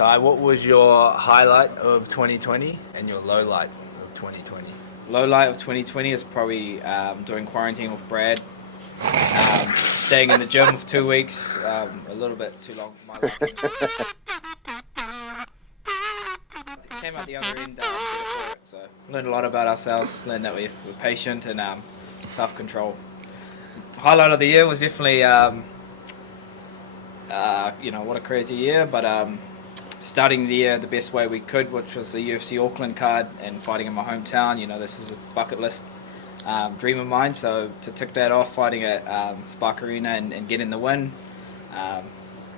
Kai, what was your highlight of 2020 and your low light of 2020? Low light of 2020 is probably doing quarantine with Brad, staying in the gym for 2 weeks, a little bit too long for my liking. Came out the other end, better for it, so learned a lot about ourselves, learned that we're patient and self-control. Highlight of the year was definitely, you know, what a crazy year, but starting the year the best way we could, which was the UFC Auckland card and fighting in my hometown. You know, this is a bucket list dream of mine, so to tick that off, fighting at Spark Arena and getting the win,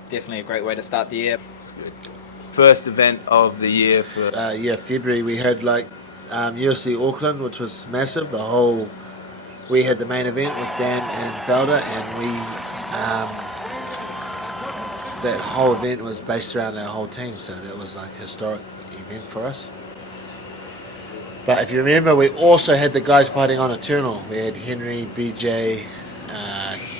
definitely a great way to start the year. It's good. First event of the year for... yeah, February we had like UFC Auckland, which was massive. We had the main event with Dan and Felder, and we that whole event was based around our whole team, so that was like a historic event for us. But if you remember, we also had the guys fighting on Eternal. We had Henry, BJ,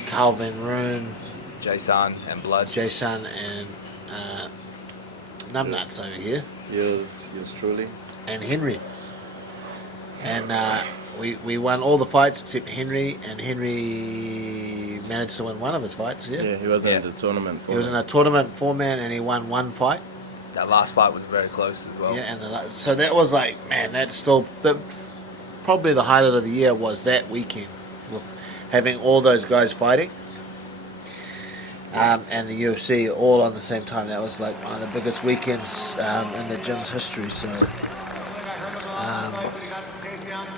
Calvin, Rune, Jason and Blood. Jason and Numbnuts over here. Yours truly. And Henry. And we won all the fights except Henry, and Henry managed to win one of his fights, Yeah, he wasn't in the tournament. He was in a tournament 4-man, and he won one fight. That last fight was very close as well. Yeah, and so that was like, man, that's still... probably the highlight of the year was that weekend, with having all those guys fighting. And the UFC all on the same time. That was like one of the biggest weekends in the gym's history, so...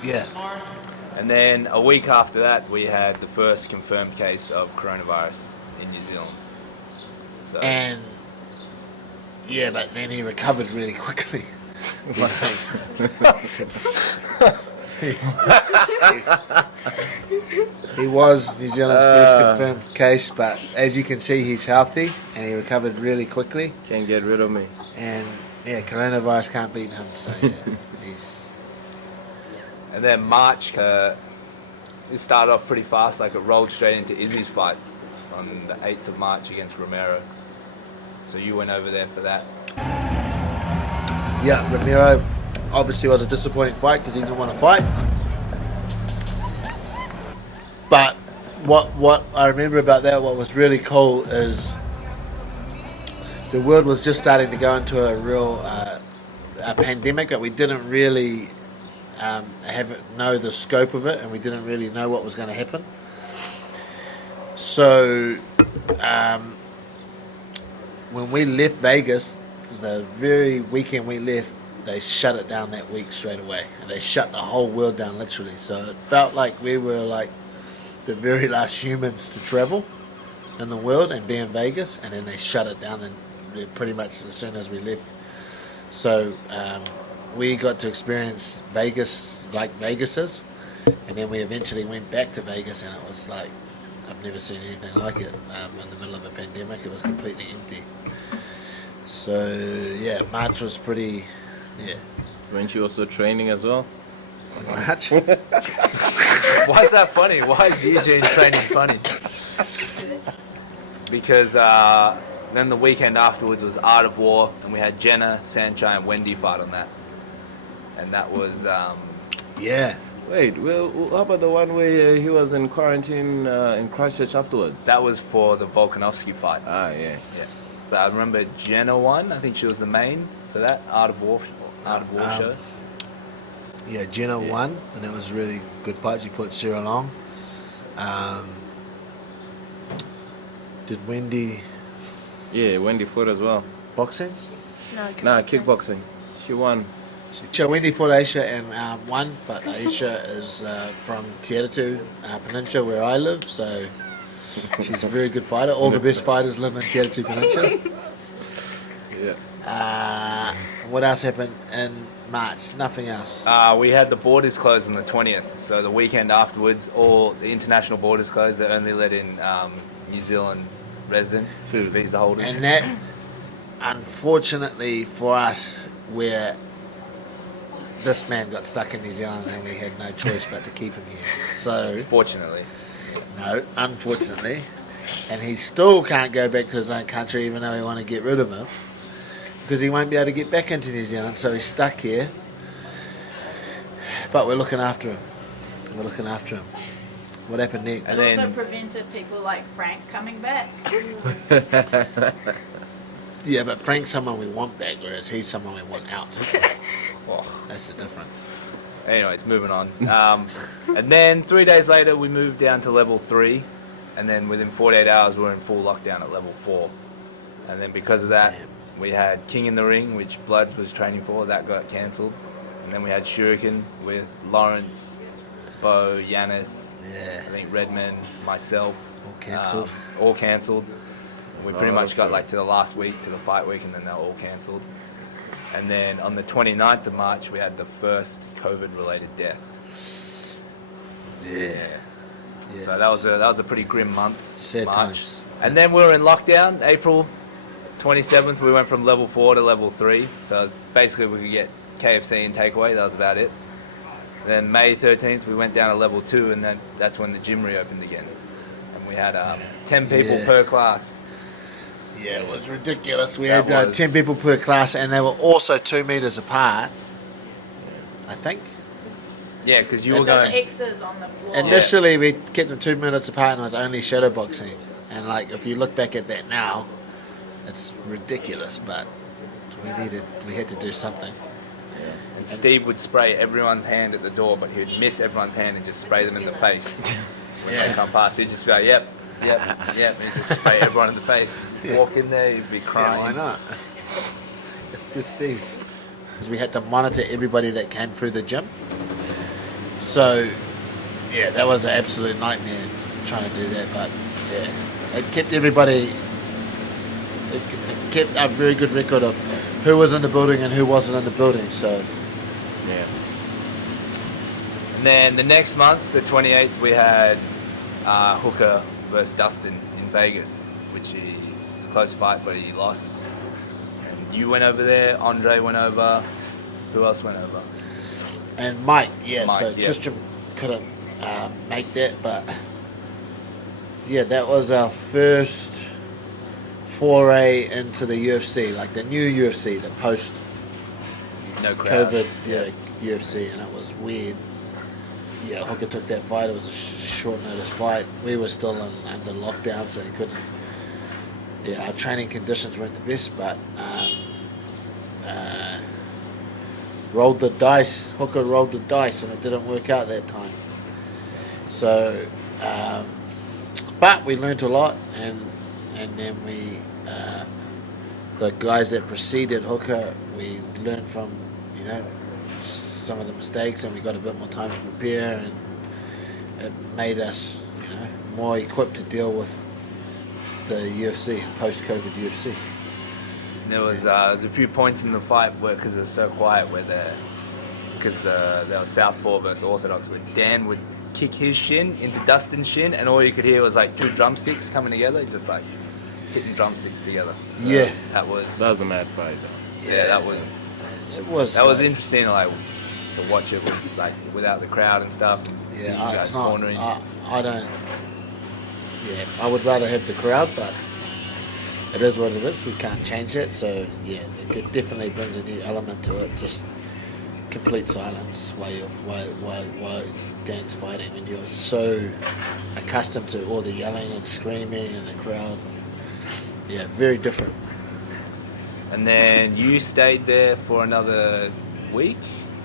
yeah. And then a week after that, we had the first confirmed case of coronavirus in New Zealand. So, And yeah, but then he recovered really quickly. He was New Zealand's first confirmed case, but as you can see, he's healthy and he recovered really quickly. Can't get rid of me. And yeah, coronavirus can't beat him. So yeah, he's... And then March, it started off pretty fast, like it rolled straight into Izzy's fight on the 8th of March against Romero. So you went over there for that. Yeah, Romero obviously was a disappointing fight because he didn't want to fight. But what I remember about that, what was really cool is the world was just starting to go into a real a pandemic, but we didn't really know the scope of it, and we didn't really know what was going to happen. So when we left Vegas, the very weekend we left, they shut it down that week straight away, and they shut the whole world down literally. So it felt like we were like the very last humans to travel in the world and be in Vegas, and then they shut it down and pretty much as soon as we left. So we got to experience Vegas like Vegas is, and then we eventually went back to Vegas, and it was like, I've never seen anything like it. In the middle of a pandemic, it was completely empty. So yeah, March was pretty, yeah. Weren't you also training as well? March? Why is that funny? Why is Eugene training funny? Because then the weekend afterwards was Art of War, and we had Jenna, Sanchai, and Wendy fight on that. And that was... yeah. Wait, well, how about the one where he was in quarantine in Christchurch afterwards? That was for the Volkanovski fight. Ah, yeah. Yeah. So I remember Jenna won. I think she was the main for that Art of War show. Yeah, Jenna won, and it was a really good fight. She put Sarah Long. Did Wendy... Yeah, Wendy fought as well. boxing? Nah, kickboxing. She won. So Wendy fought Aisha and won, but Aisha is from Te Atatū Peninsula where I live, so she's a very good fighter. All the best fighters live in Te Atatū Peninsula. Yeah. What else happened in March? Nothing else. We had the borders closed on the 20th, so the weekend afterwards, all the international borders closed. They only let in New Zealand residents, visa holders. And that, unfortunately for us, where this man got stuck in New Zealand and we had no choice but to keep him here. So, Fortunately. no, unfortunately. And he still can't go back to his own country even though we want to get rid of him. because he won't be able to get back into New Zealand, so he's stuck here. But we're looking after him. What happened next? And It also then- prevented people like Frank coming back. Yeah, but Frank's someone we want back, whereas he's someone we want out. Oh. That's the difference. Anyways, moving on. And then 3 days later, we moved down to level 3. And then within 48 hours, we were in full lockdown at level 4. And then because of that, Damn. we had King in the Ring, which Bloods was training for. That got cancelled. And then we had Shuriken with Lawrence, Bo, Yanis, Yeah. I think Redmond, myself. All cancelled. All cancelled. We pretty Oh, much got okay. like to the last week, to the fight week, and then they were all cancelled. And then on the 29th of March, we had the first COVID-related death. Yeah. Yes. So that was a pretty grim month. Sad March. times. And then we were in lockdown. April 27th, we went from level 4 to level 3. So basically, we could get KFC and takeaway. That was about it. Then May 13th, we went down to level 2, and then that's when the gym reopened again. And we had 10 people Yeah. per class. Yeah, it was ridiculous. We That had was- 10 people per class, and they were also 2 meters apart, I think. Yeah, because you And were There's going. X's on the floor. Initially, we kept them 2 minutes apart, and it was only shadow boxing. And like, if you look back at that now, it's ridiculous. But we had to do something. And Steve would spray everyone's hand at the door, but he would miss everyone's hand and just spray them in the face when they come past. He'd just be like, "Yep, yep, yep." And he'd just spray everyone in the face. He'd walk in there, he'd be crying. Yeah, why not? It's just Steve. Because we had to monitor everybody that came through the gym. So, yeah, that was an absolute nightmare trying to do that. But yeah, it kept everybody. It kept a very good record of who was in the building and who wasn't in the building. So, Yeah. And then the next month, the 28th, we had Hooker versus Dustin in Vegas, which he close fight, but he lost. And you went over there. Andre went over. Who else went over? and Mike, yeah. Mike, So yeah. Tristram couldn't make that, but yeah, that was our first foray into the UFC, like the new UFC, the post No crowd. COVID UFC, and it was weird. Yeah, Hooker took that fight. It was a short notice fight. We were still under lockdown, so he couldn't. Yeah, our training conditions weren't the best, but rolled the dice. Hooker rolled the dice, and it didn't work out that time. So, but we learnt a lot, and then we, the guys that preceded Hooker, we learned from, some of the mistakes, and we got a bit more time to prepare, and it made us, more equipped to deal with the UFC, post-COVID UFC. There was a few points in the fight where, because it was so quiet, where there was Southpaw versus Orthodox, where Dan would kick his shin into Dustin's shin, and all you could hear was like 2 drumsticks coming together, just like hitting drumsticks together. So Yeah. that was That was a mad fight, though. yeah, that was interesting, like to watch it with, like without the crowd and stuff. And you guys it's not. cornering. I don't. Yeah, I would rather have the crowd, but it is what it is. We can't change that. So yeah, it definitely brings a new element to it. Just complete silence while Dan's fighting, and you're so accustomed to all the yelling and screaming and the crowd. Yeah, very different. And then you stayed there for another week,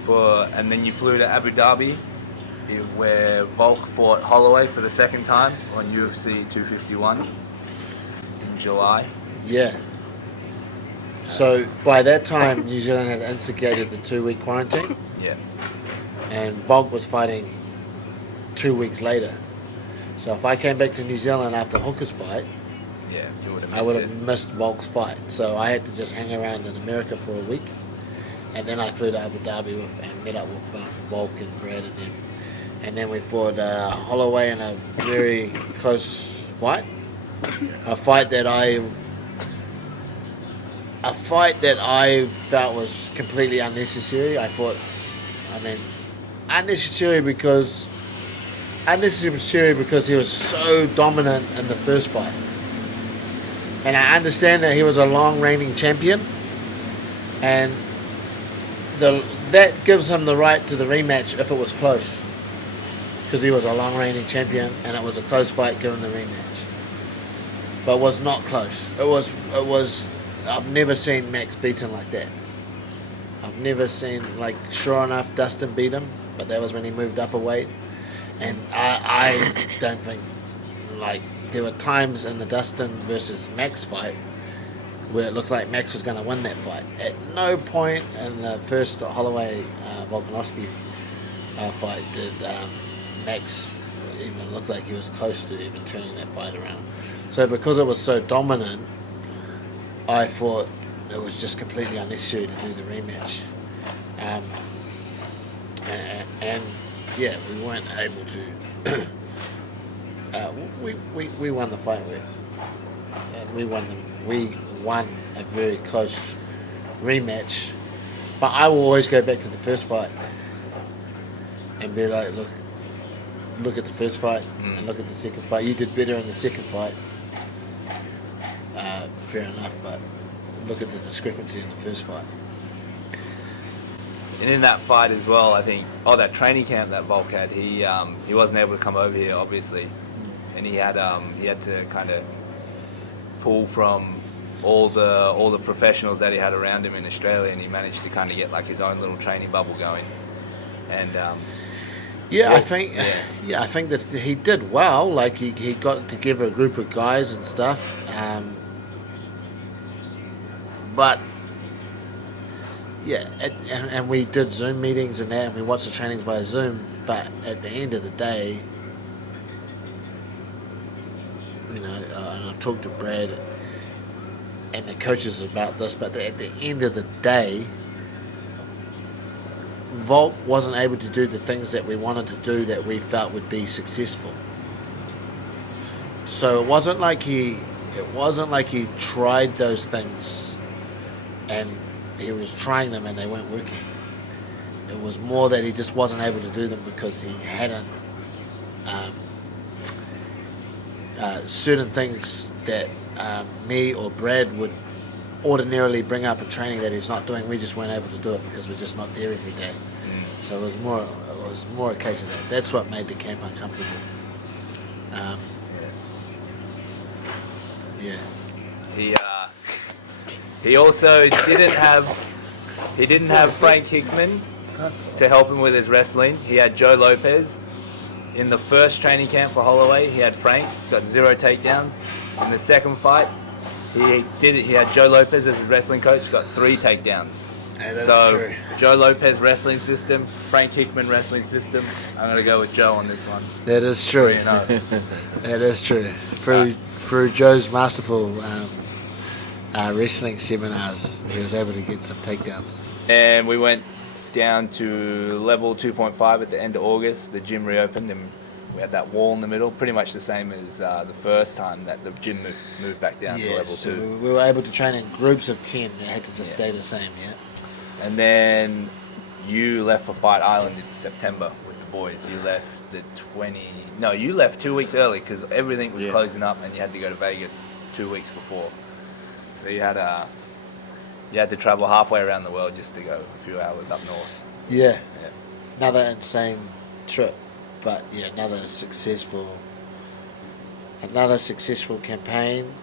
and then you flew to Abu Dhabi, where Volk fought Holloway for the second time on UFC 251 in July. Yeah. So by that time, New Zealand had instigated the 2-week quarantine, Yeah. and Volk was fighting 2 weeks later. So if I came back to New Zealand after Hooker's fight, Yeah, you would have I missed would it. have missed Volk's fight. So I had to just hang around in America for a week, and then I flew to Abu Dhabi and met up with Volk and Brad and them. And then we fought Holloway in a very close fight. A fight that I felt was completely unnecessary. Unnecessary because he was so dominant in the first fight. And I understand that he was a long reigning champion, And that gives him the right to the rematch if it was close, because he was a long reigning champion and it was a close fight given the rematch. But it was not close. It was. I've never seen Max beaten like that. I've never seen, like, sure enough, Dustin beat him, but that was when he moved up a weight. And I don't think, like, there were times in the Dustin versus Max fight where it looked like Max was going to win that fight. At no point in the first Holloway Volkanovski fight did Max even look like he was close to even turning that fight around. So because it was so dominant, I thought it was just completely unnecessary to do the rematch. And yeah, we weren't able to. We won the fight. We won a very close rematch. But I will always go back to the first fight and be like, look at the first fight and look at the second fight. You did better in the second fight. Fair enough, but look at the discrepancy in the first fight. And in that fight as well, I think, that training camp that Volk had, he wasn't able to come over here, obviously, and he had to kind of pull from all the professionals that he had around him in Australia, and he managed to kind of get like his own little training bubble going. And I think that he did well. Like he got together a group of guys and stuff. But yeah, and we did Zoom meetings and that, and we watched the trainings via Zoom. But at the end of the day, and I've talked to Brad and the coaches about this, but at the end of the day, Volk wasn't able to do the things that we wanted to do that we felt would be successful. So it wasn't like he tried those things and he was trying them and they weren't working. It was more that he just wasn't able to do them because he hadn't certain things that me or Brad would ordinarily bring up in training that he's not doing. We just weren't able to do it because we're just not there every day. So it was more a case of that. That's what made the camp uncomfortable. He also didn't have Frank Hickman to help him with his wrestling. He had Joe Lopez. In the first training camp for Holloway, he had Frank, got 0 takedowns. In the second fight, he had Joe Lopez as his wrestling coach, got 3 takedowns. Yeah, that's true. Joe Lopez wrestling system, Frank Hickman wrestling system. I'm going to go with Joe on this one. That is true. That is true. Through Joe's masterful wrestling seminars, he was able to get some takedowns. And we went down to level 2.5 at the end of August. The gym reopened and we had that wall in the middle, pretty much the same as the first time that the gym moved back down to level 2. We were able to train in groups of 10. They had to just stay the same, yeah. And then you left for Fight Island in September with the boys. You left you left 2 weeks early because everything was closing up and you had to go to Vegas 2 weeks before. So you had to travel halfway around the world just to go a few hours up north. Yeah. Another insane trip, but yeah, another successful campaign.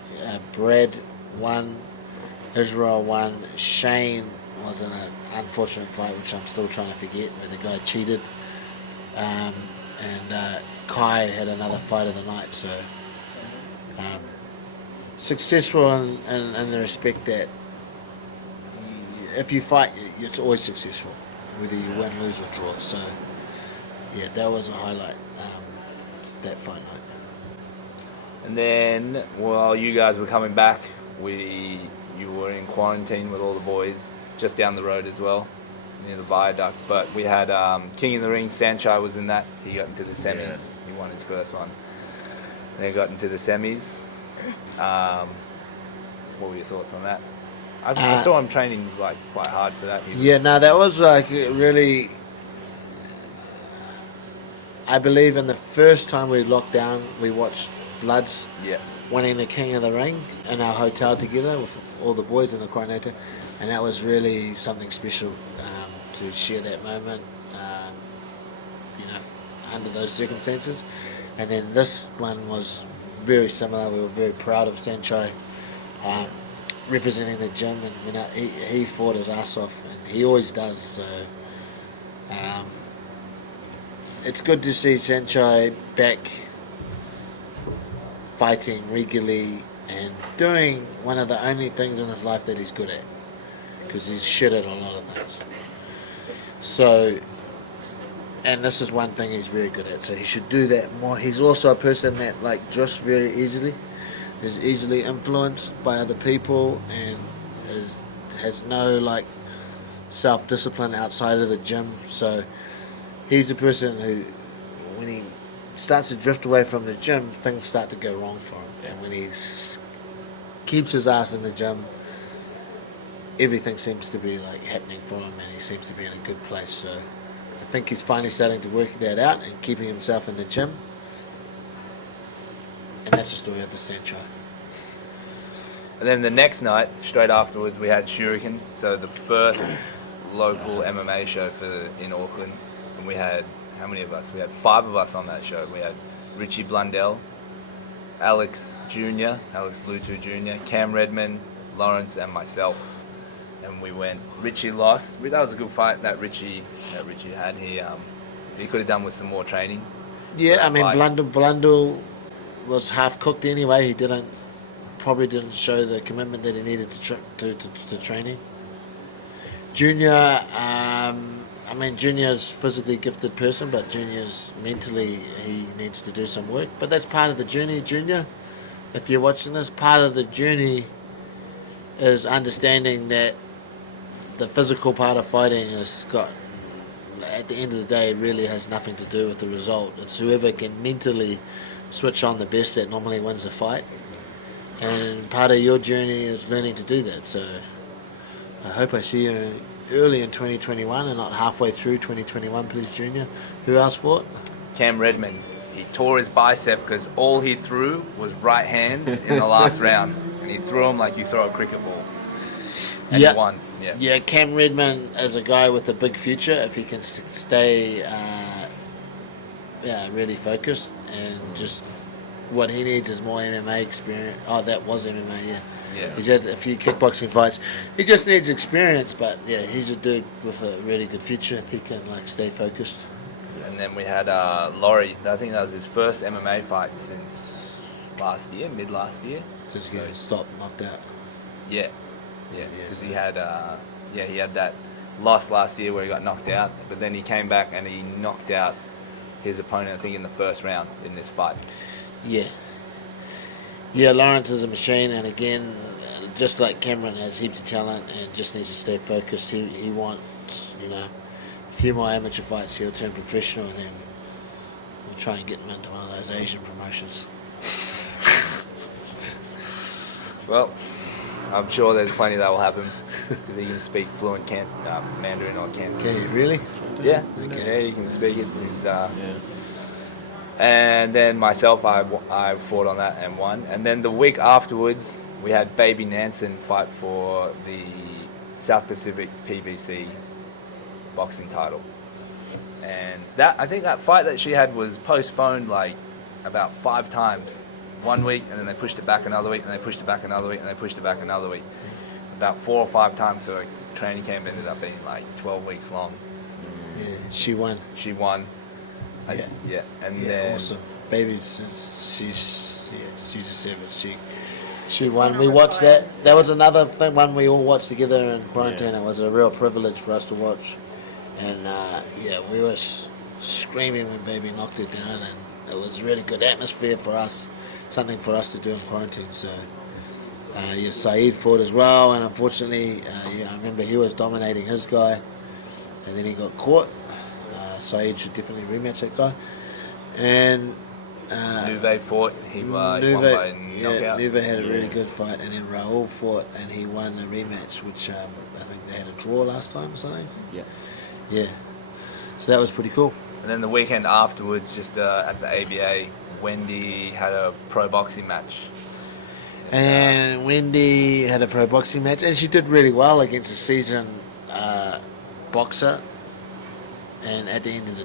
Brad won, Israel won, Shane was in an unfortunate fight which I'm still trying to forget, where the guy cheated, and Kai had another fight of the night. So successful in the respect that if you fight, it's always successful, whether you win, lose or draw. So yeah, that was a highlight, that fight night. And then while you guys were coming back, you were in quarantine with all the boys just down the road as well, near the viaduct. But we had King in the Ring, Sanchai was in that. He got into the semis. Yeah. He won his first one. Then got into the semis. What were your thoughts on that? I saw him training like quite hard for that. That was like really. I believe in the first time we locked down, we watched Bloods winning the King of the Ring in our hotel together with all the boys in the Coronata. and that was really something special to share that moment, under those circumstances. And then this one was very similar. We were very proud of Sanchai representing the gym, and he fought his ass off, and he always does. So it's good to see Sanchai back fighting regularly and doing one of the only things in his life that he's good at, because he's shit at a lot of things. So, and this is one thing he's very good at, so he should do that more. He's also a person that like drifts very easily, is easily influenced by other people, and has no like self-discipline outside of the gym. So he's a person who, when he starts to drift away from the gym, things start to go wrong for him. And when he keeps his ass in the gym, everything seems to be like happening for him, and he seems to be in a good place. So I think he's finally starting to work that out and keeping himself in the gym. And that's the story of the Sanchai. And then the next night, straight afterwards, we had Shuriken, so the first local MMA show in Auckland. And we had, how many of us? We had 5 of us on that show. We had Richie Blundell, Alex Lutu Jr., Cam Redman, Lawrence, and myself. And we went. Richie lost. That was a good fight that Richie had. He could have done with some more training. Yeah, I mean, Blundell was half cooked anyway. He probably didn't show the commitment that he needed to training. Junior, Junior's a physically gifted person, but Junior's mentally, he needs to do some work. But that's part of the journey, Junior. If you're watching this, part of the journey is understanding that the physical part of fighting at the end of the day, really has nothing to do with the result. It's whoever can mentally switch on the best that normally wins the fight. And part of your journey is learning to do that. So I hope I see you early in 2021 and not halfway through 2021, please, Junior. Who else fought? Cam Redman. He tore his bicep because all he threw was right hands in the last round. And he threw them like you throw a cricket ball. And he won. Yeah, Cam Redman is a guy with a big future if he can stay really focused, and just what he needs is more MMA experience. Oh, that was MMA, yeah. He's had a few kickboxing fights. He just needs experience, but yeah, he's a dude with a really good future if he can stay focused. And then we had Laurie. I think that was his first MMA fight since mid last year. Since he got stopped, knocked out. Yeah, because he had that loss last year where he got knocked out, but then he came back and he knocked out his opponent, I think, in the first round in this fight. Yeah, Lawrence is a machine, and again, just like Cameron, has heaps of talent and just needs to stay focused. He wants, a few more amateur fights. He'll turn professional, and then we'll try and get him into one of those Asian promotions. Well, I'm sure there's plenty that will happen because he can speak fluent Mandarin or Cantonese. Can you really? Yeah, Okay. yeah, he can speak it. And then myself, I fought on that and won. And then the week afterwards, we had Baby Nansen fight for the South Pacific PBC boxing title. And I think that fight that she had was postponed about 5 times. 1 week, and then they pushed it back another week, and they pushed it back another week, and they pushed it back another week. About 4 or 5 times, so training camp ended up being 12 weeks long. Yeah, she won. She won. Yeah. And then awesome. Baby's she's a savage. She won. We watched that. That was another one we all watched together in quarantine. It was a real privilege for us to watch. And we were screaming when Baby knocked it down, and it was a really good atmosphere for us. Something for us to do in quarantine. So Saeed fought as well, and unfortunately I remember he was dominating his guy, and then he got caught. Saeed should definitely rematch that guy. And Nuve fought. He won by knockout. Nuve had a really good fight, and then Raul fought, and he won a rematch, which I think they had a draw last time or something. Yeah. So that was pretty cool. And then the weekend afterwards, just at the ABA, Wendy had a pro boxing match. And Wendy had a pro boxing match, and she did really well against a seasoned boxer. And at the end of the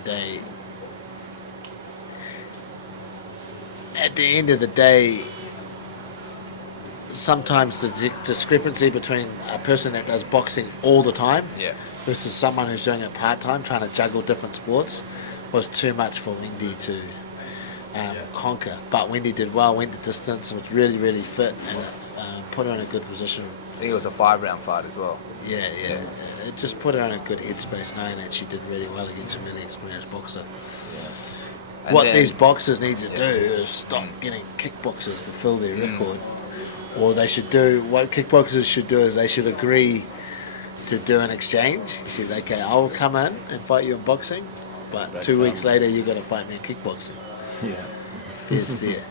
day, sometimes the discrepancy between a person that does boxing all the time versus someone who's doing it part-time, trying to juggle different sports, was too much for Wendy to conquer. But Wendy did well, went the distance, and was really, really fit, and put her in a good position. I think it was a 5-round fight as well. Yeah. It just put her in a good headspace, knowing that she did really well against a really experienced boxer. And What then- these boxers need to do is stop getting kickboxers to fill their record. Or they should do, what kickboxers should do is they should agree to do an exchange. You said, okay, I'll come in and fight you in boxing, but 2 weeks later you're going to fight me in kickboxing. Yeah. Fair's fair.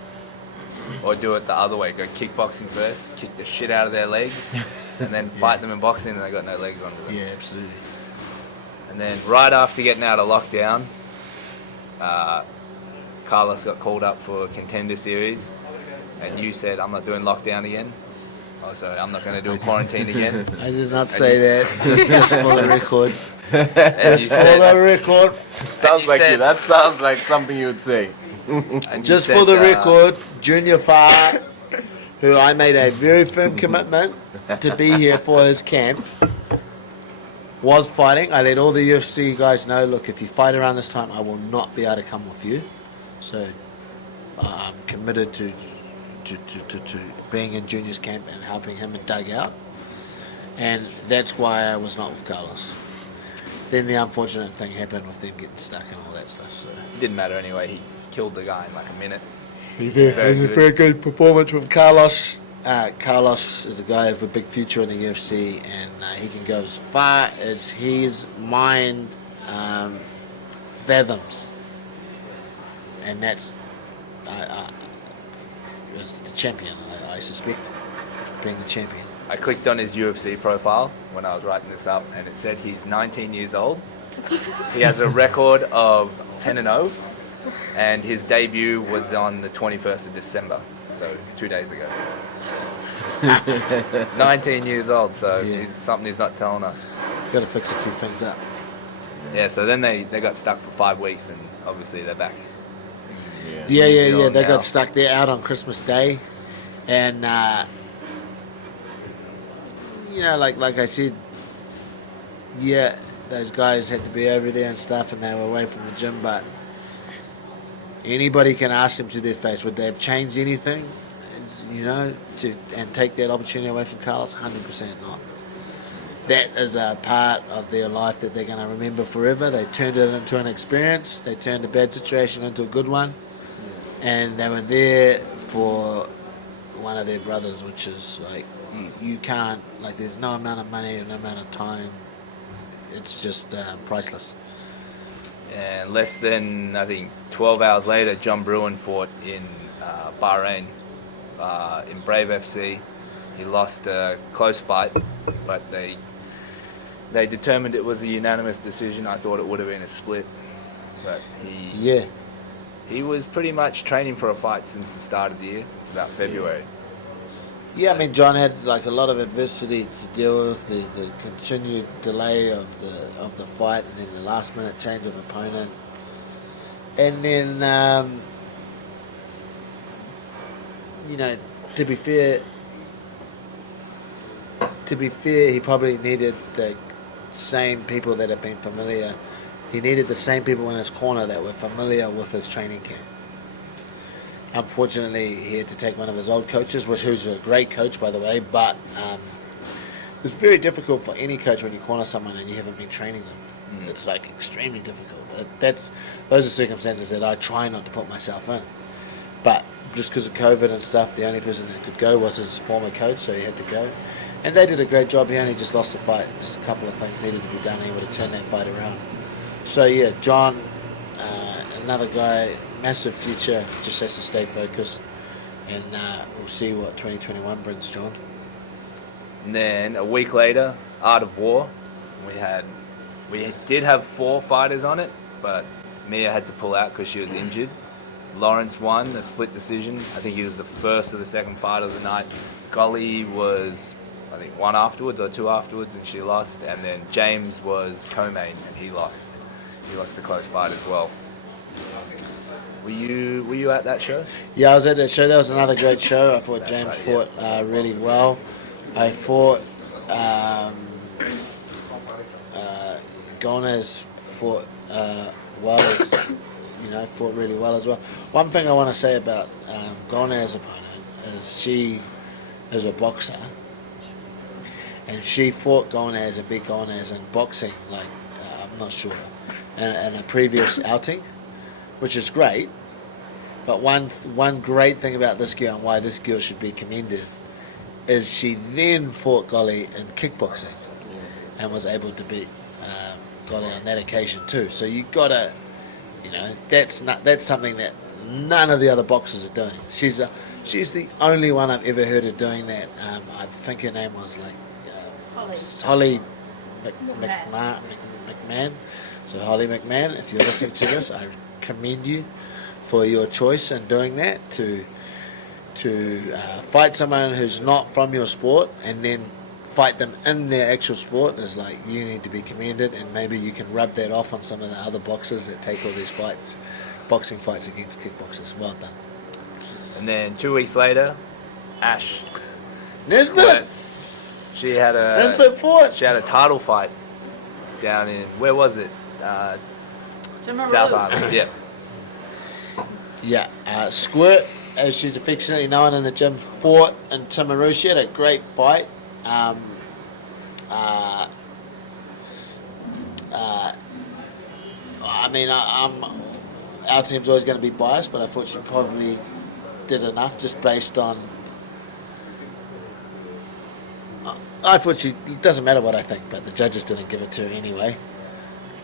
Or do it the other way. Go kickboxing first, kick the shit out of their legs, and then fight them in boxing, and they got no legs under them. Yeah, absolutely. And then right after getting out of lockdown, Carlos got called up for Contender Series, and you said, I'm not doing lockdown again. Oh, sorry, I'm not going to do a quarantine again. I did not say that, just for the record. And you For the said, record. Sounds you like said- you. That sounds like something you would say. and you Just said, for the record, Junior Far, who I made a very firm commitment to be here for his camp, was fighting. I let all the UFC guys know, look, if you fight around this time, I will not be able to come with you. So I'm committed to being in Junior's camp and helping him and Doug out. And that's why I was not with Carlos. Then the unfortunate thing happened with them getting stuck and all that stuff. So didn't matter anyway. He killed the guy in like a minute. it was a very good performance from Carlos. Carlos is a guy with a big future in the UFC, and he can go as far as his mind fathoms. And that's as the champion, I suspect, being the champion. I clicked on his UFC profile when I was writing this up, and it said he's 19 years old. He has a record of 10-0, and his debut was on the 21st of December, so 2 days ago. 19 years old, so he's something he's not telling us. Got to fix a few things up. Yeah, so then they got stuck for 5 weeks, and obviously they're back. Yeah. Zealand They now. got stuck there out on Christmas Day, and like I said, those guys had to be over there and stuff, and they were away from the gym. But anybody can ask them to their face, would they have changed anything? And take that opportunity away from Carlos? 100% not. That is a part of their life that they're going to remember forever. They turned it into an experience. They turned a bad situation into a good one. And they were there for one of their brothers, which is like, you can't, like, there's no amount of money or no amount of time. It's just priceless. And less than, I think, 12 hours later, John Bruin fought in Bahrain, in Brave FC. He lost a close fight, but they determined it was a unanimous decision. I thought it would have been a split, but he was pretty much training for a fight since the start of the year, since about February. Yeah, I mean, John had like a lot of adversity to deal with, the continued delay of the fight, and then the last minute change of opponent, and then to be fair, he probably needed the same people that have been familiar. He needed the same people in his corner that were familiar with his training camp. Unfortunately, he had to take one of his old coaches, who's a great coach, by the way, but it's very difficult for any coach when you corner someone and you haven't been training them. It's like extremely difficult. Those are circumstances that I try not to put myself in. But just because of COVID and stuff, the only person that could go was his former coach, so he had to go. And they did a great job. He only just lost the fight. Just a couple of things needed to be done. He would have turned that fight around. So yeah, John, another guy, massive future, just has to stay focused, and we'll see what 2021 brings, John. And then a week later, Art of War, we did have 4 fighters on it, but Mia had to pull out because she was injured. Lawrence won a split decision. I think he was the first or the second fight of the night. Golly was, I think, one afterwards or two afterwards, and she lost. And then James was co-main, and he lost. He lost a close fight as well. Were you at that show? Yeah, I was at that show. That was another great show. I thought James fought really well. I thought Gomez fought fought really well as well. One thing I want to say about Gomez's opponent is she is a boxer, and she fought Gomez, a big Gomez, in boxing. Like I'm not sure, in a previous outing, which is great. But one great thing about this girl and why this girl should be commended is she then fought Golly in kickboxing and was able to beat Golly on that occasion too. So you gotta, that's something that none of the other boxers are doing. She's the only one I've ever heard of doing that. I think her name was Holly McMahon. So Holly McMahon, if you're listening to this, I commend you for your choice in doing that, to fight someone who's not from your sport and then fight them in their actual sport is like, you need to be commended, and maybe you can rub that off on some of the other boxers that take all these boxing fights against kickboxers. Well done. And then 2 weeks later, Ash NESBITT! She had NESBITT fought! She had a title fight down in, where was it? Timaru. South Island. Yeah. Yeah, Squirt, as she's affectionately known in the gym, fought in Timaru. She had a great fight. Our team's always going to be biased, but I thought she probably did enough just based on. I thought it doesn't matter what I think, but the judges didn't give it to her anyway.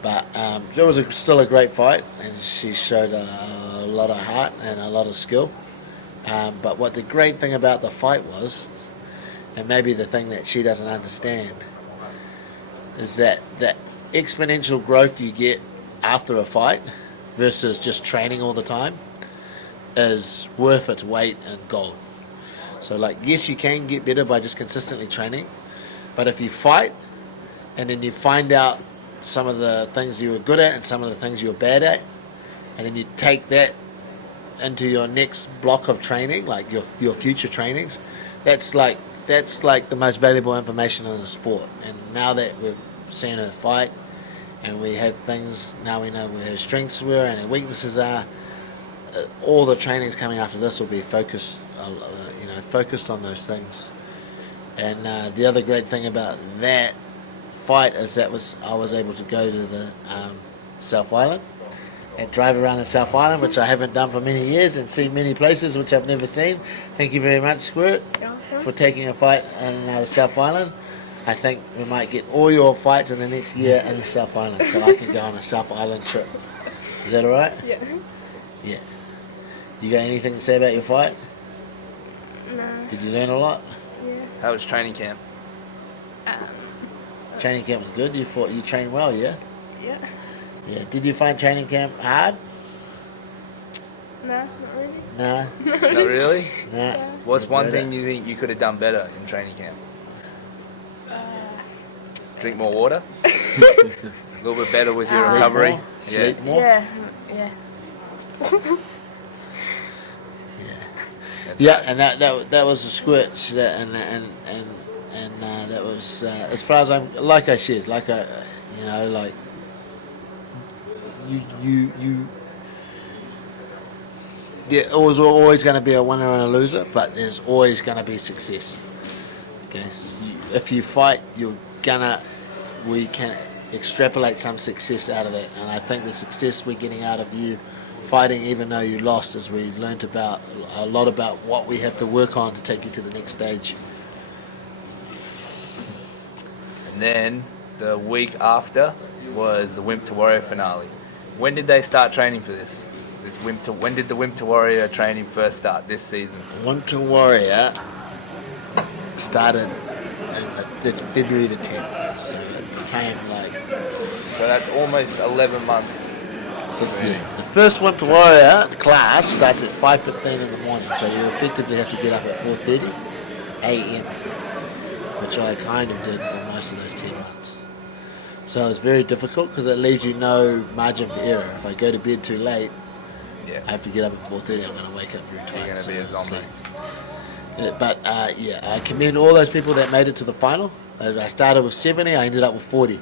But it was still a great fight, and she showed a lot of heart and a lot of skill. But what the great thing about the fight was, and maybe the thing that she doesn't understand, is that exponential growth you get after a fight versus just training all the time is worth its weight in gold. So yes, you can get better by just consistently training, but if you fight and then you find out some of the things you were good at and some of the things you were bad at, and then you take that into your next block of training, like your future trainings, that's like the most valuable information in the sport. And now that we've seen her fight and we have things, now we know where her strengths were and her weaknesses are, all the trainings coming after this will be focused on those things. And the other great thing about that fight is I was able to go to the South Island and drive around the South Island, which I haven't done for many years, and see many places which I've never seen. Thank you very much, Squirt, for taking a fight in the South Island. I think we might get all your fights in the next year in the South Island, so I can go on a South Island trip. Is that alright? Yeah. Yeah. You got anything to say about your fight? No. Did you learn a lot? Yeah. How was training camp? Training camp was good. You trained well, yeah? Yeah. Yeah. Did you find training camp hard? No, not really. Nah. Not really? Nah. What's one Good. thing you think you could have done better in training camp? Drink more water? A little bit better with your Sleep recovery? more? Sleep more? Yeah. Yeah. Yeah, and that was a Squirt, and that was as far as I'm, like I said, there was always going to be a winner and a loser, but there's always going to be success. Okay, if you fight, we can extrapolate some success out of that, and I think the success we're getting out of you fighting, even though you lost, is we learnt a lot about what we have to work on to take you to the next stage. And then the week after was the Wimp to Warrior finale. When did they start training for this? When did the Wimp to Warrior training first start this season? Winter Warrior started it's February the 10th, so it became So that's almost 11 months. so yeah, the first Winter Warrior class starts at 5:15 in the morning, so you effectively have to get up at 4:30 a.m., which I kind of did for most of those 10 months. So it's very difficult because it leaves you no margin for error. If I go to bed too late, Yeah. I have to get up at 4:30. I'm going to wake up very tired. You're going to be a zombie. But yeah, I commend all those people that made it to the final. I started with 70, I ended up with 40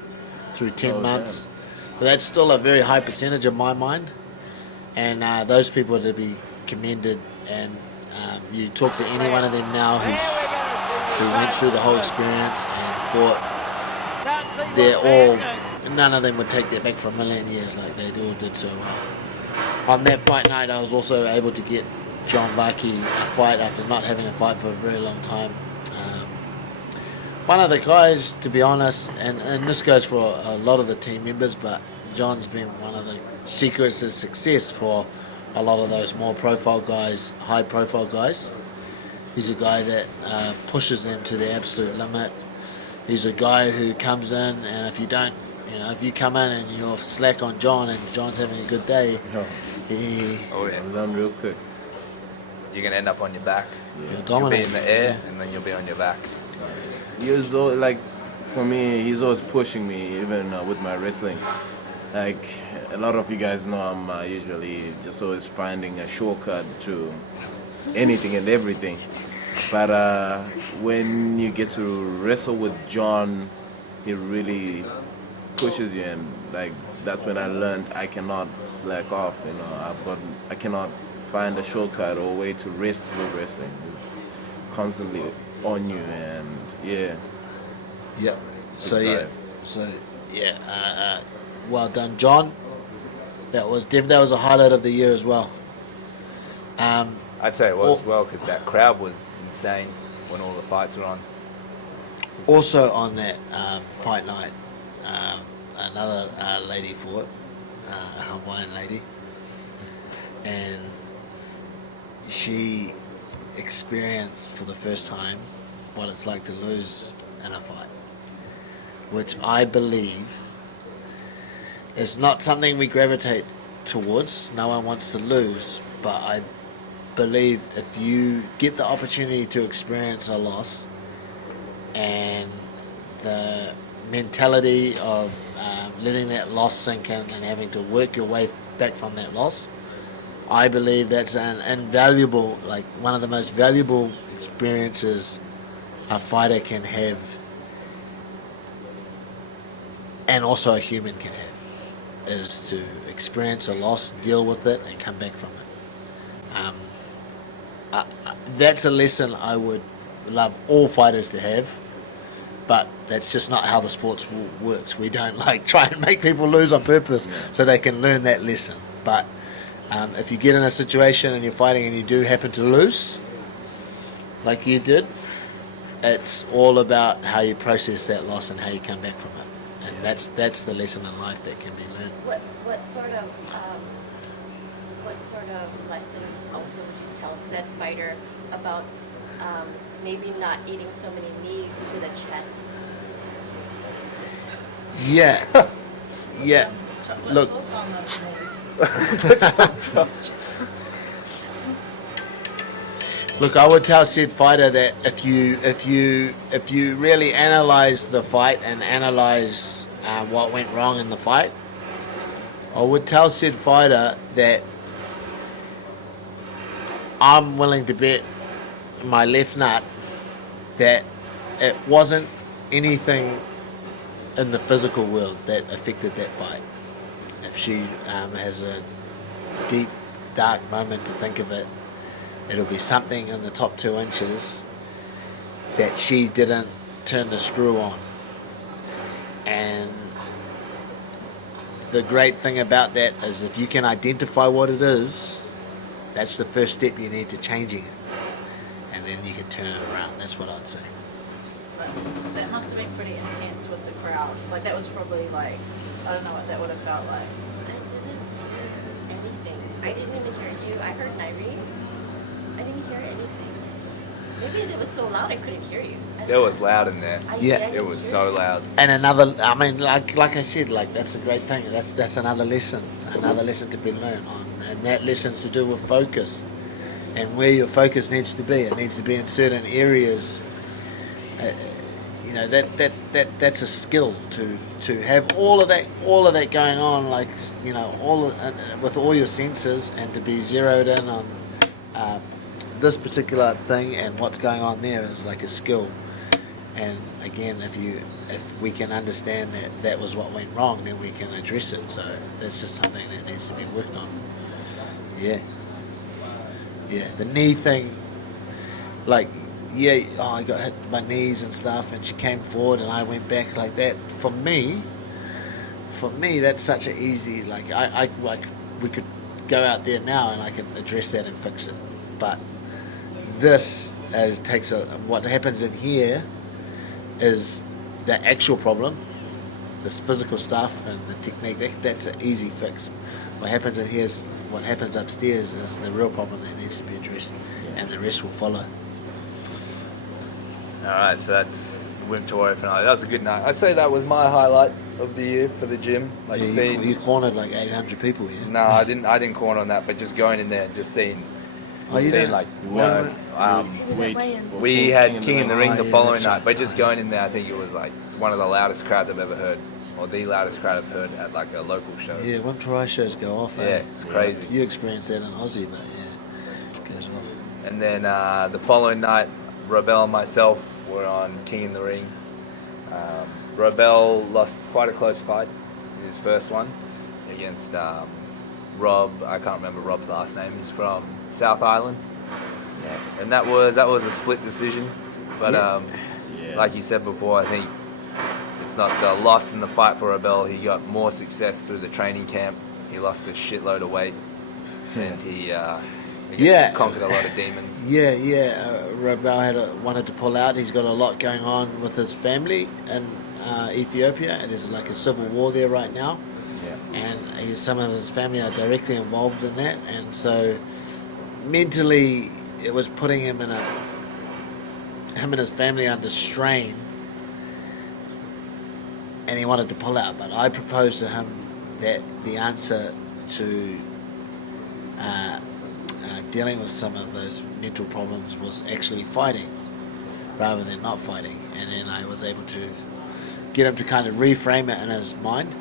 through 10 months. But that's still a very high percentage in my mind. And those people are to be commended. And you talk to any one of them now who went through the whole experience and fought, none of them would take that back for a million years like they all did so well. On that fight night, I was also able to get John Vaki a fight after not having a fight for a very long time. One of the guys, to be honest, and this goes for a lot of the team members, but John's been one of the secrets of success for a lot of those more profile guys, high profile guys. He's a guy that pushes them to the absolute limit. He's a guy who comes in, and if you don't, if you come in and you're slack on John and John's having a good day, Oh, yeah. I'm done real quick. You're going to end up on your back. you'll You'll be dominate. in the air, and then you'll be on your back. He was like, for me, he's always pushing me, even with my wrestling. Like, a lot of you guys know I'm usually just always finding a shortcut to anything and everything. But when you get to wrestle with John, he really pushes you, and like that's when I learned I cannot slack off. I cannot find a shortcut or a way to rest with wrestling. It's constantly on you, and yeah. Yep. So Good yeah. drive. So yeah. Well done, John. That was a highlight of the year as well. I'd say it was as well, because that crowd was insane when all the fights were on. Also on that fight night, another lady fought, a Hawaiian lady, and she experienced for the first time what it's like to lose in a fight, which I believe is not something we gravitate towards. No one wants to lose, but I believe if you get the opportunity to experience a loss and the mentality of letting that loss sink in and having to work your way back from that loss, I believe that's an invaluable, like one of the most valuable experiences a fighter can have, and also a human can have, is to experience a loss, deal with it, and come back from it. That's a lesson I would love all fighters to have, but that's just not how the sport works. We don't try and make people lose on purpose so they can learn that lesson. But if you get in a situation and you're fighting and you do happen to lose, like you did, it's all about how you process that loss and how you come back from it. And that's the lesson in life that can be learned. What sort of lesson also would you tell said fighter about maybe not eating so many knees to the chest? Yeah. Yeah. Look, look, I would tell said fighter that if you really analyze the fight and analyze what went wrong in the fight, I would tell said fighter that I'm willing to bet my left nut that it wasn't anything in the physical world that affected that fight. If she has a deep, dark moment to think of it, it'll be something in the top 2 inches that she didn't turn the screw on. And the great thing about that is if you can identify what it is, that's the first step you need to changing it. And then you can turn it around. That's what I'd say. That must have been pretty intense with the crowd. Like, that was probably like, I don't know what that would have felt like. I didn't hear anything. I didn't even hear you. I heard Nyree. I didn't hear anything. Maybe it was so loud I couldn't hear you. It was loud in there. Yeah. It was so loud. And another, I mean, like I said, that's a great thing. That's another lesson to be learned on and that lesson's to do with focus and where your focus needs to be. It needs to be in certain areas. You know, that's a skill to have all of that going on, like, you know, with all your senses, and to be zeroed in on this particular thing and what's going on there is like a skill. And again, if we can understand that was what went wrong, then we can address it. So that's just something that needs to be worked on. Yeah. The knee thing, like, I got hit with my knees and stuff, and she came forward and I went back like that. For me, that's such an easy, like, I we could go out there now and I can address that and fix it. But this takes what happens in here is the actual problem, this physical stuff and the technique. That's an easy fix. What happens in here is what happens upstairs is the real problem that needs to be addressed, and the rest will follow. Alright, so that's the Wim Toro finale. That was a good night. I'd say that was my highlight of the year for the gym. Like, you cornered like 800 people here. No, I didn't corner on that, but just going in there and just seeing, like, we had King in the Ring the following night, but just going in there, I think it was like one of the loudest crowds I've ever heard, or the loudest crowd I've heard at like a local show. Yeah, Wim Toro shows go off. Yeah, it's crazy. You experienced that in Aussie, but yeah, it goes off. And then the following night, Robel and myself were on King in the Ring. Robel lost quite a close fight in his first one against Rob. I can't remember Rob's last name. He's from South Island. Yeah. And that was a split decision. But like you said before, I think it's not the loss in the fight for Robel. He got more success through the training camp. He lost a shitload of weight, and he conquered a lot of demons. Robel wanted to pull out. He's got a lot going on with his family in Ethiopia, and there's like a civil war there right now. And some of his family are directly involved in that, and so mentally it was putting him and his family under strain, and he wanted to pull out. But I proposed to him that the answer to dealing with some of those mental problems was actually fighting rather than not fighting. And then I was able to get him to kind of reframe it in his mind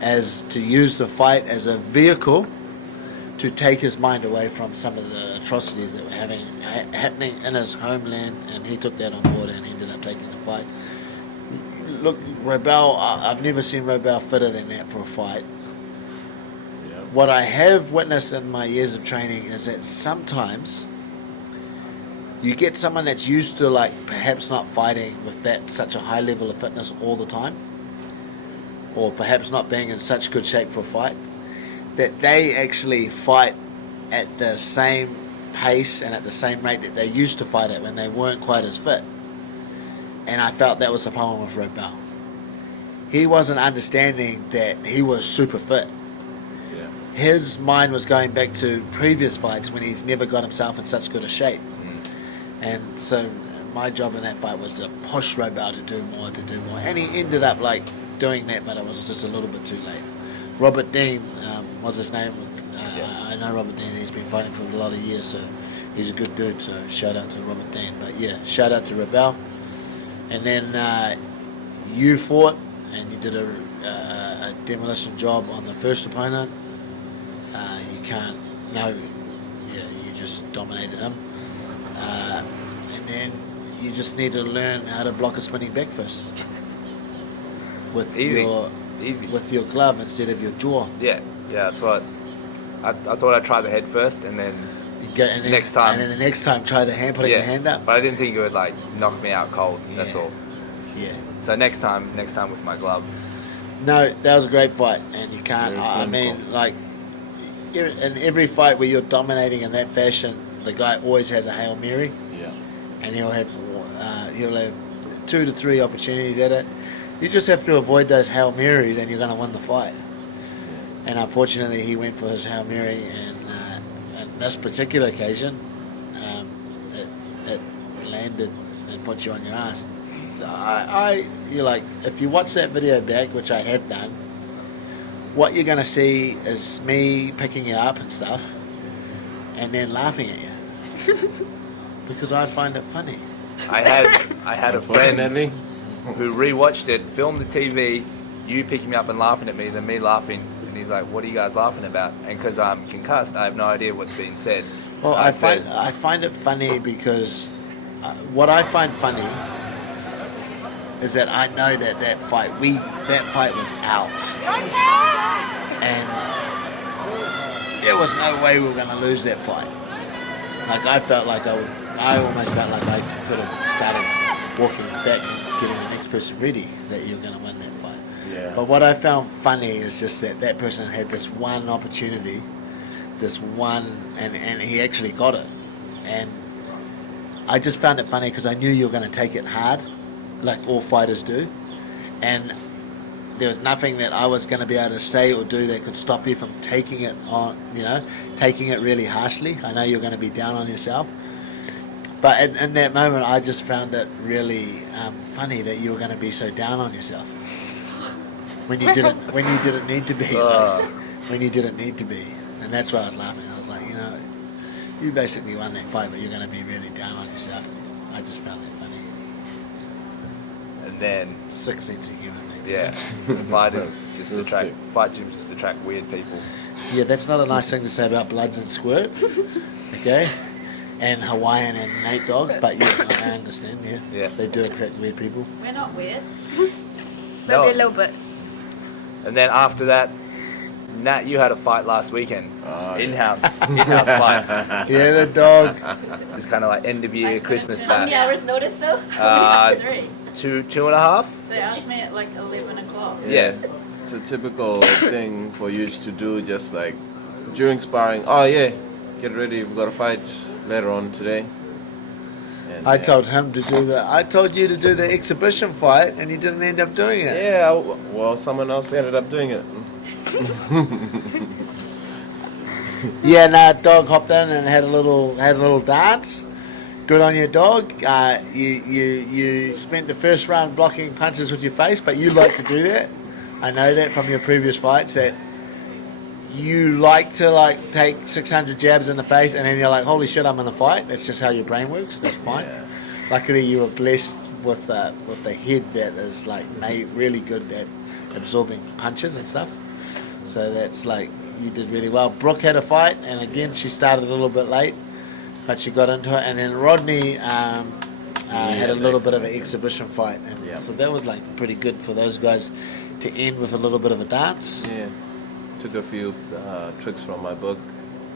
as to use the fight as a vehicle to take his mind away from some of the atrocities that were happening in his homeland, and he took that on board and ended up taking the fight. Look, Robel, I've never seen Robel fitter than that for a fight. What I have witnessed in my years of training is that sometimes you get someone that's used to, like, perhaps not fighting with such a high level of fitness all the time, or perhaps not being in such good shape for a fight, that they actually fight at the same pace and at the same rate that they used to fight at when they weren't quite as fit. And I felt that was the problem with Robel. He wasn't understanding that he was super fit. His mind was going back to previous fights when he's never got himself in such good a shape. And so my job in that fight was to push Robel to do more. And he ended up like doing that, but it was just a little bit too late. Robert Dean was his name. I know Robert Dean. He's been fighting for a lot of years, so he's a good dude. So shout out to Robert Dean. But yeah, shout out to Robel. And then you fought, and you did a demolition job on the first opponent. You just dominated him. And then you just need to learn how to block a spinning back fist with your glove instead of your jaw. Yeah, that's what I thought. I'd try the head first, and then next time try the hand, putting the hand up. But I didn't think it would like knock me out cold. That's all. Yeah. So next time with my glove. No, that was a great fight, and you can't. I mean, like, in every fight where you're dominating in that fashion, the guy always has a Hail Mary. Yeah. And he'll have 2 to 3 opportunities at it. You just have to avoid those Hail Marys, and you're going to win the fight. Yeah. And unfortunately, he went for his Hail Mary, and on this particular occasion, it landed and put you on your ass. You're like, if you watch that video back, which I have done, what you're going to see is me picking you up and stuff, and then laughing at you because I find it funny. I had a friend Unfortunately, who rewatched it, filmed the TV, you picking me up and laughing at me, then me laughing, and he's like, "What are you guys laughing about?" And because I'm concussed, I have no idea what's being said. Well, I I find it funny because what I find funny is that I know that that fight was out, and there was no way we were going to lose that fight. Like I almost felt like I could have started walking back and getting the next person ready that you're going to win that fight. yeah. But what I found funny is just that that person had this one opportunity, and he actually got it. And I just found it funny because I knew you were going to take it hard, like all fighters do. And there was nothing that I was going to be able to say or do that could stop you from taking it on, taking it really harshly. I know you're going to be down on yourself. But in that moment, I just found it really funny that you were going to be so down on yourself when you didn't need to be. When you didn't need to be, and that's why I was laughing. I was like, you basically won that fight, but you're going to be really down on yourself. I just found that funny. And then, 6 sense of humour, maybe. yeah, fighters just attract weird people. Yeah, that's not a nice thing to say about Bloods and Squirt, okay? And Hawaiian and Nate Dogg, but yeah, I understand, Yeah. They do attract weird people. We're not weird. Maybe a little bit. And then after that, Nat, you had a fight last weekend. In-house fight. Yeah, the dog. It's kind of like end of year, Christmas How many bash. hours notice though? 3. 2.5? They asked me at like 11 o'clock. Yeah. It's a typical thing for you to do, just like during sparring. Oh yeah, get ready. We've got a fight later on today. And, I told him to do that. I told you to do the exhibition fight, and you didn't end up doing it. Yeah, well, someone else ended up doing it. Yeah, no, dog hopped in and had a little dance. Good on your dog. You spent the first round blocking punches with your face, but you like to do that. I know that from your previous fights that you like to take 600 jabs in the face, and then you're like, holy shit, I'm in the fight. That's just how your brain works. That's fine. Yeah. Luckily, you were blessed with the head that is really good at absorbing punches and stuff. So that's you did really well. Brooke had a fight, and again she started a little bit late, but she got into it. And then Rodney had a little bit of an exhibition fight, and Yeah. so that was pretty good for those guys to end with a little bit of a dance. Yeah, took a few tricks from my book.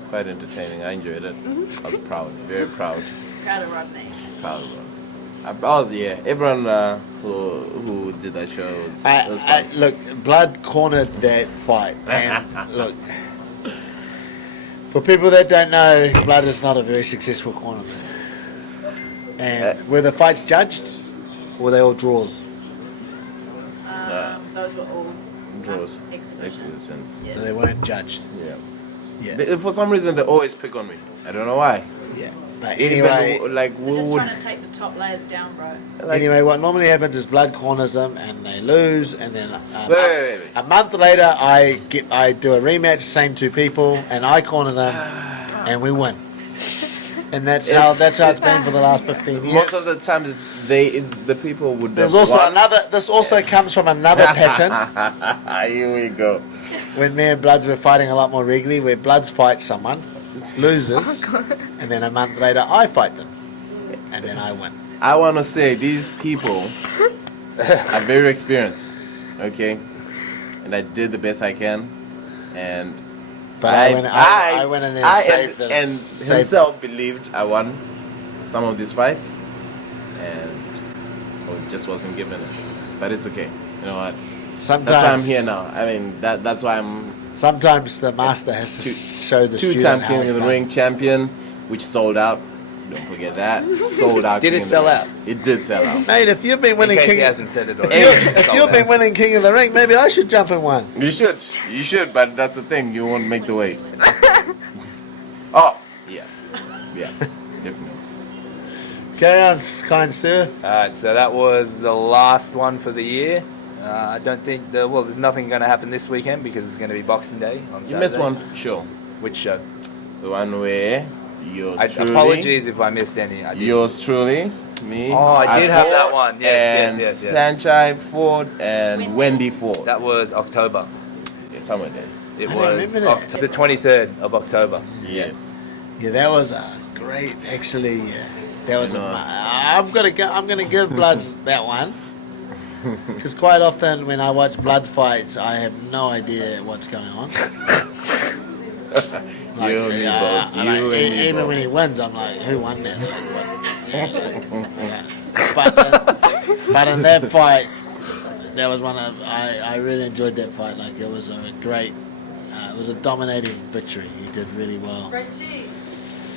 Quite entertaining. I enjoyed it. I was proud, very proud. Proud of Rodney. Proud of it. I was, yeah. Everyone who did that show was fun. Look, Blood cornered that fight, and look, for people that don't know, Blood is not a very successful cornerman. And were the fights judged, or were they all draws? Those were all Draws. exhibitions. Exhibitions. Yeah. So they weren't judged. Yeah. Yeah, For some reason, they always pick on me. I don't know why. yeah. But Even, anyway, like, We're we just would. trying to take the top layers down, bro. anyway, what normally happens is Blood corners them and they lose, and then Wait. a month later I do a rematch, same two people, and I corner them, and we win. And that's how it's been for the last 15 years. Most of the time, the people would. There's also This also comes from another pattern. Here we go. When me and Bloods were fighting a lot more regularly, where Bloods fight someone, loses, and then a month later I fight them, and then I win. I want to say these people are very experienced, okay, and I did the best I can, and But I went in there and saved them. and himself believed I won some of these fights, and just wasn't given it. But it's okay. You know what? Sometimes That's why I'm here now. I mean, that's why I'm Sometimes the master has to show the student two-time how King it's of the done. Ring champion, which sold out. Don't forget that. Sold out. Did King it of the sell Ring. out? It did sell out. Mate, if you've been In winning case he King, hasn't said it already. if you've been winning King of the Ring, maybe I should jump in one. You should, but that's the thing. You won't make the weight. Oh, yeah, definitely. Carry on, kind sir. Alright, so that was the last one for the year. I don't think there's nothing going to happen this weekend because it's going to be Boxing Day on Saturday. You missed one show. Which show? The one where yours truly. Apologies if I missed any. I did. Yours truly, me. Oh, I did have fought, that one. Yes, and yes. Sanchai fought and Wendy fought. That was October. Yeah, somewhere there. It I was remember that. the 23rd of October. Yes. Yeah, that was great. Actually, yeah, that was. You know. I'm gonna give Bloods that one. Because quite often when I watch Bloods fights, I have no idea what's going on. Like, You and me both. You and me even both. when he wins, I'm like, who won that? Like, what? Yeah. But in that fight, that was one of I really enjoyed that fight. Like it was a great, it was a dominating victory. He did really well. Richie,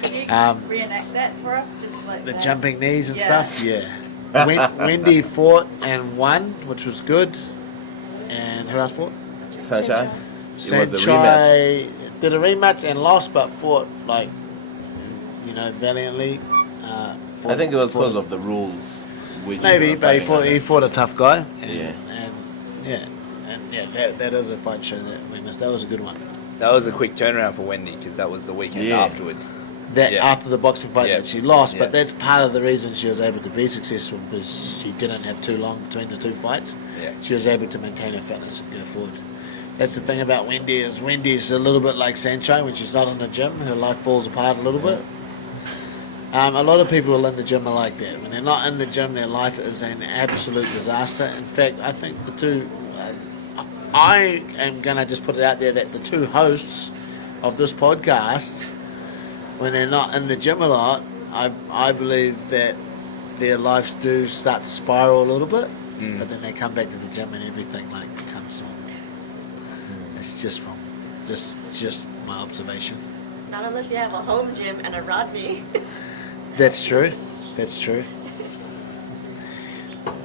can you Um, reenact that for us? Just like The that? jumping knees and Yeah. stuff, yeah. Wendy fought and won, which was good. And who else fought? Sanchai. It was a Sanchai did a rematch and lost, but fought like, valiantly. I think it was because of the rules. Which Maybe, were but fighting he fought a tough guy. And, Yeah. that is a fight show that we missed. That was a good one. That was a quick turnaround for Wendy because that was the weekend Yeah. afterwards. That after the boxing fight Yeah. that she lost, but Yeah. that's part of the reason she was able to be successful because she didn't have too long between the two fights. Yeah. She was able to maintain her fitness and go forward. That's the thing about Wendy is Wendy's a little bit like Sanchai when she's not in the gym. Her life falls apart a little bit. A lot of people in the gym are like that. When they're not in the gym, their life is an absolute disaster. In fact, I think the two, I am going to just put it out there that the two hosts of this podcast, when they're not in the gym a lot, I believe that their lives do start to spiral a little bit, but then they come back to the gym and everything like becomes normal. It's just my observation. Not unless you have a home gym and a Rodney. That's true. That's true.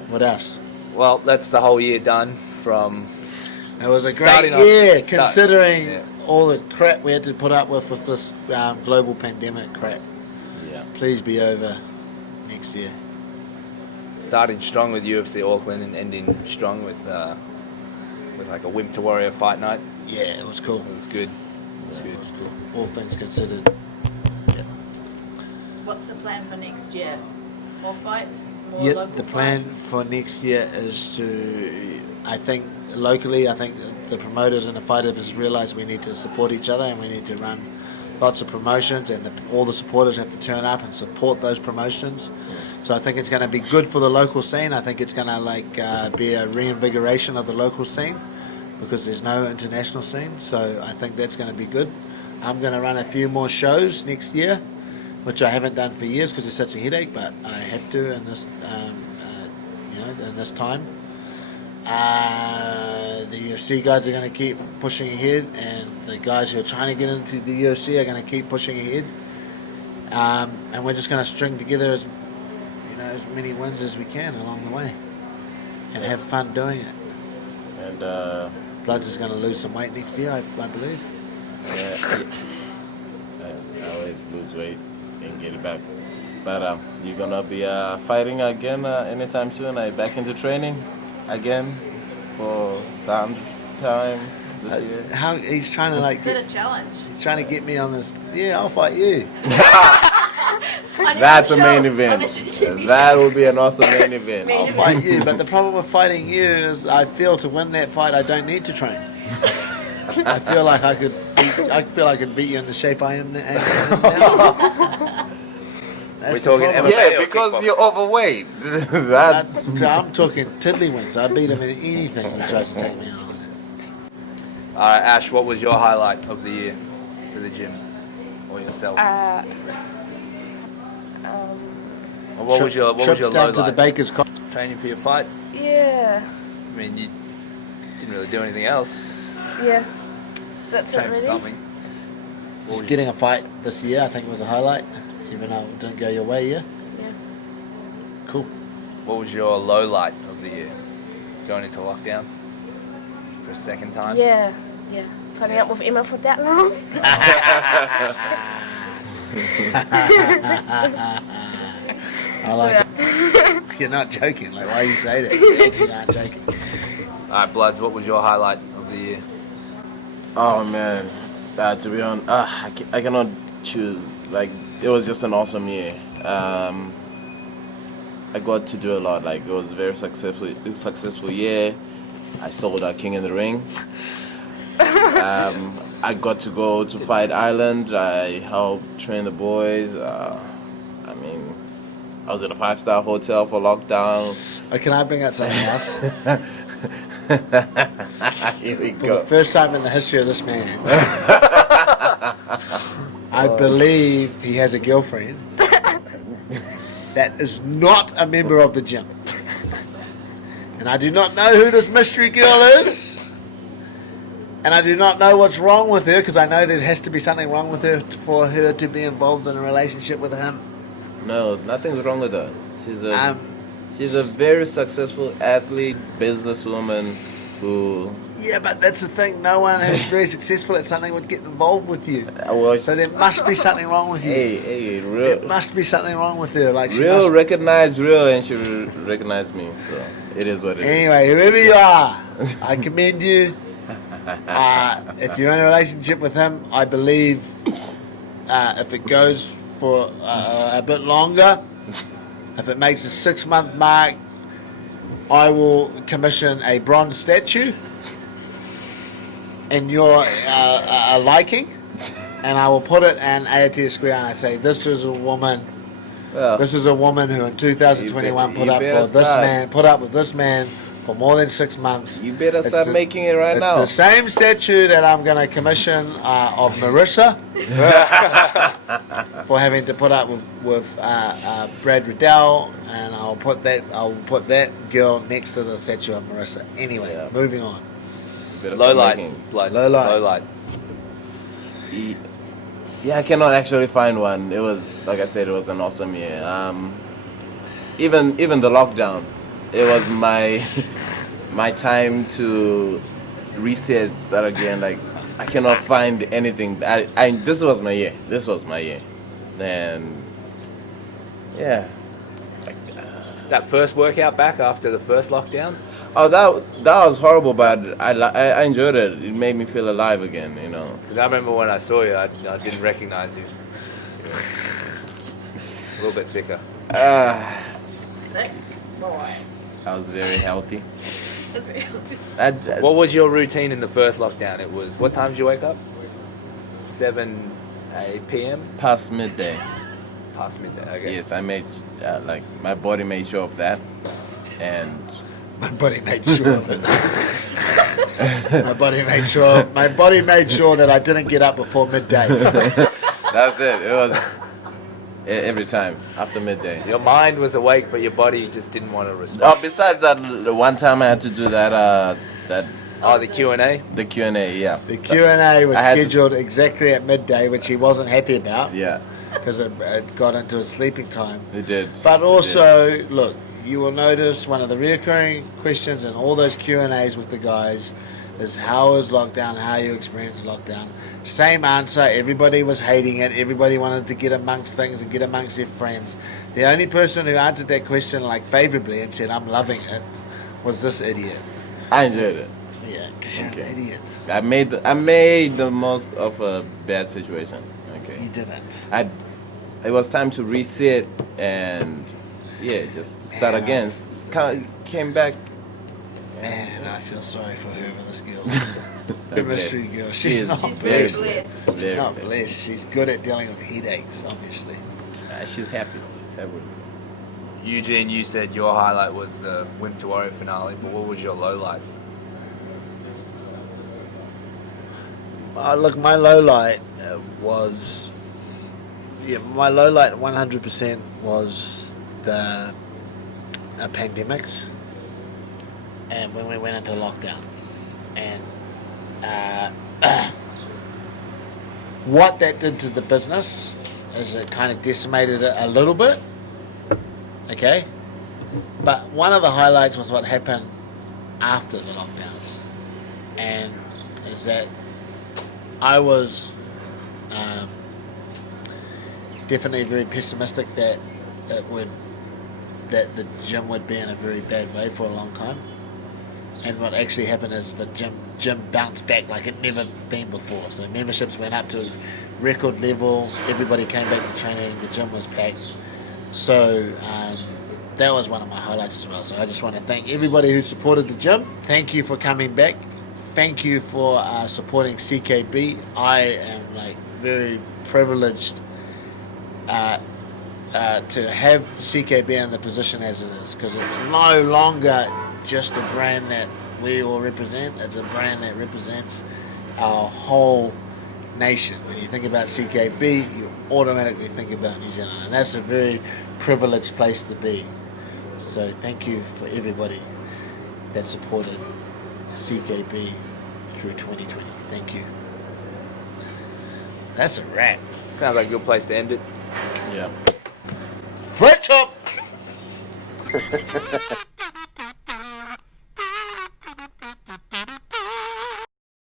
What else? Well, that's the whole year done from. It was a Starting great off- year, start- considering yeah. all the crap we had to put up with this global pandemic crap. Yeah. Please be over next year. Starting strong with UFC Auckland and ending strong with like a Wimp to Warrior fight night. Yeah, it was cool. It was good. It was cool. All things considered. Yeah. What's the plan for next year? More fights? More Yeah, local the plan fights? for next year is to, I think the promoters and the fighters realize we need to support each other and we need to run lots of promotions and all the supporters have to turn up and support those promotions. So I think it's going to be good for the local scene. I think it's going to be a reinvigoration of the local scene because there's no international scene. So I think that's going to be good. I'm going to run a few more shows next year, which I haven't done for years because it's such a headache, but I have to in this, in this time. The UFC guys are going to keep pushing ahead, and the guys who are trying to get into the UFC are going to keep pushing ahead. And we're just going to string together as many wins as we can along the way, and have fun doing it. And Bloods is going to lose some weight next year, I believe. yeah, I always lose weight and get it back. But you're gonna be fighting again anytime soon? Are you back into training again for the 100th time this year? How he's trying to Is it a challenge? he's trying to get me on this. Yeah, I'll fight you. That's a main event. That will be an awesome main event. I'll fight you, but the problem with fighting you is I feel to win that fight I don't need to train. I feel like I could beat you in the shape I am now. That's We're the talking problem. MMA. Yeah, because you're overweight. That I'm talking tiddlywinks. I beat him in anything he tries to take me on. Alright, Ash, what was your highlight of the year for the gym or yourself? Or what was your Trips low down to the light? Baker's Co- Training for your fight? Yeah. I mean, you didn't really do anything else. Yeah. That's it Train for really. something. Just getting a fight this year, I think, was a highlight. Even though it didn't go your way, yeah? Yeah. Cool. What was your low light of the year? Going into lockdown for a second time? Yeah. Yeah. Putting up with Emma for that long. I like it. You're not joking. Like, why you say that? You actually aren't joking. Alright, Bloods, what was your highlight of the year? Oh man, to be honest, I cannot choose. Like, it was just an awesome year. I got to do a lot. Like, it was a very successful year. I sold our King in the Ring. I got to go to Fight Island. I helped train the boys. I mean, I was in a 5-star hotel for lockdown. Can I bring out something else? Here we For go. the first time in the history of this man, I believe he has a girlfriend that is not a member of the gym. And I do not know who this mystery girl is. And I do not know what's wrong with her, because I know there has to be something wrong with her for her to be involved in a relationship with him. No, nothing's wrong with her. She's a very successful athlete, businesswoman who... Yeah, but that's the thing. No one who's very successful at something would get involved with you. Well, So there must be something wrong with you. Hey, There real must be something wrong with her. Like she real must... recognize real, and she recognized me. So it is what it is. Anyway, whoever you are, I commend you. If you're in a relationship with him, I believe if it goes for a bit longer, if it makes a 6-month mark, I will commission a bronze statue in your liking, and I will put it in Aotea Square, and I say, this is a woman. Well, This is a woman who in 2021 you put up better for this start. man, put up with this man for more than 6 months. you better It's start the- making it right It's now. the same statue that I'm going to commission of Marissa for having to put up with Brad Riddell, and I'll put that girl next to the statue of Marissa. Anyway, Yeah. moving on. You better Low start light, making- Bloods. Low light. Low light. Yeah, I cannot actually find one. It was, like I said, it was an awesome year. Even the lockdown, it was my time to reset, start again. Like, I cannot find anything. This was my year. This was my year. And yeah. That first workout back after the first lockdown? Oh, that was horrible, but I enjoyed it. It made me feel alive again, you know. Because I remember when I saw you, I didn't recognize you. A little bit thicker. Thick boy. I was very healthy. What was your routine in the first lockdown? It was, what time did you wake up? 7, 8 p.m.? Past midday. Past midday, okay. Yes, I made like my body made sure of that, and My body made sure of it. My body made sure that I didn't get up before midday. that's it. It was every time after midday. Your mind was awake, but your body just didn't want to respond. Besides that, the one time I had to do that Oh, the Q&A? the Q&A. Yeah. The Q&A was I had to- scheduled exactly at midday, which he wasn't happy about Yeah, because it got into his sleeping time. it did. But It also, look, you will notice one of the recurring questions in all those Q&As with the guys is how was lockdown, how you experienced lockdown. Same answer, everybody was hating it, everybody wanted to get amongst things and get amongst their friends. The only person who answered that question like favorably and said, I'm loving it, was this idiot. I enjoyed it. Yeah, because you're Okay. an idiot. I made the most of a bad situation. Okay. You didn't. It was time to reset and just start Man, again. Came back. Man, I feel sorry for whoever this girl is. The The mystery best. girl. She She's is not very blessed. blessed. She's Very not blessed. blessed. She's good at dealing with headaches, obviously. She's happy. She's happy. Eugene, you said your highlight was the Wimp to Warrior finale, but what was your low light? Look, my low light was... Yeah, my low light 100% was the pandemics and when we went into lockdown. And what that did to the business is it kind of decimated it a little bit. Okay? But one of the highlights was what happened after the lockdowns. And is that I was definitely very pessimistic that the gym would be in a very bad way for a long time. And what actually happened is the gym bounced back like it never been before. So memberships went up to record level. Everybody came back to training. The gym was packed. So that was one of my highlights as well. So I just want to thank everybody who supported the gym. Thank you for coming back. Thank you for supporting CKB. I am like very privileged to have CKB in the position as it is, because it's no longer just a brand that we all represent. It's a brand that represents our whole nation. When you think about CKB, you automatically think about New Zealand, and that's a very privileged place to be. So thank you for everybody that supported CKB through 2020. Thank you. That's a wrap. Sounds like a good place to end it. Yeah. French up!